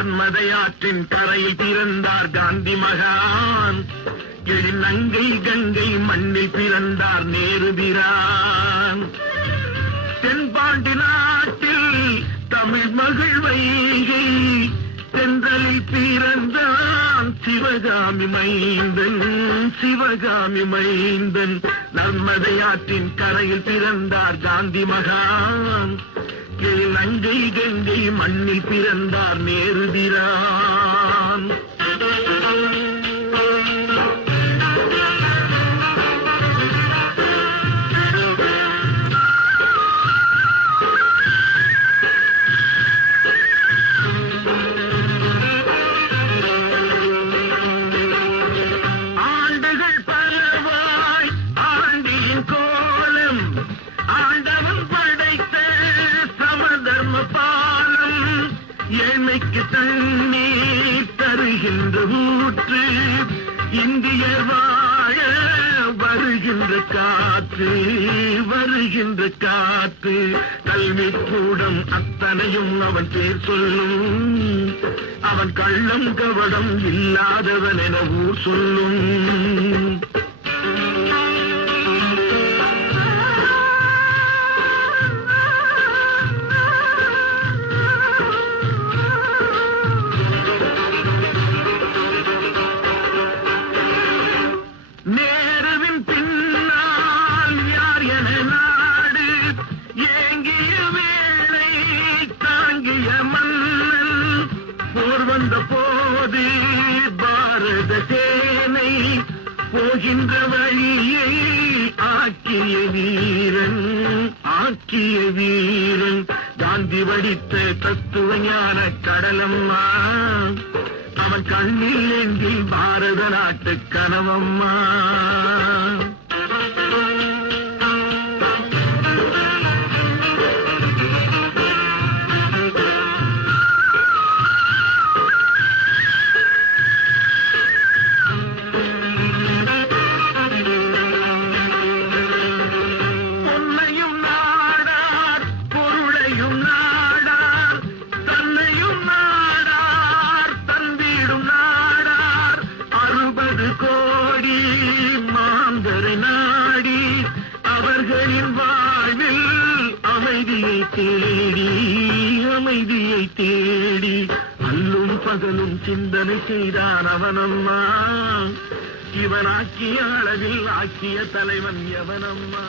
நர்மதையாற்றின் கரையில் பிறந்தார் காந்தி மகான். நங்கை கங்கை மண்ணில் பிறந்தார் நேருபிரான். தென்பாண்டி நாட்டில் தமிழ் மகள் வைகை தென்றலில் பிறந்தான் சிவகாமி மைந்தன். சிவகாமி மைந்தன் நர்மதையாற்றின் கரையில் பிறந்தார் காந்தி மகான். நங்கை கங்கை மண்ணில் பிறந்தார் நேருபிரான். ஏழ்மைக்கு தண்ணீர் தருகின்ற ஊற்று, இந்தியர் வாழ வருகின்ற காற்று. வருகின்ற காற்று கல்விக்கூடம் அத்தனையும் அவன் பேர் சொல்லும். அவன் கள்ளம் கவடம் இல்லாதவன் என ஊர் சொல்லும். நேருவின் பின்னால் யார் என நாடு ஏங்கிய வேளை தாங்கிய மன்னன். போர் வந்த போது பாரத சேனை போகின்ற வழியை ஆக்கிய வீரன். ஆக்கிய வீரன் காந்தி வடித்த தத்துவ ஞான கடலம்மா. அவன் கண்ணில் ஏந்தி பாரத நாட்டு கனவம்மா. பொன்னையும் நாடார் பொருளையும் நாடார் தன்னையும் நாடார் தன் வீடும் நாடார் 60 கோடி மாந்தரை நாடி அவர்களின் வாழ்வில் அமைதியை தேடி. அமைதியை தேடி அல்லும் பகலும் சிந்தனை செய்தான் அவனம்மா. இவன் ஆக்கிய அளவில் ஆக்கிய தலைவன் எவனம்மா.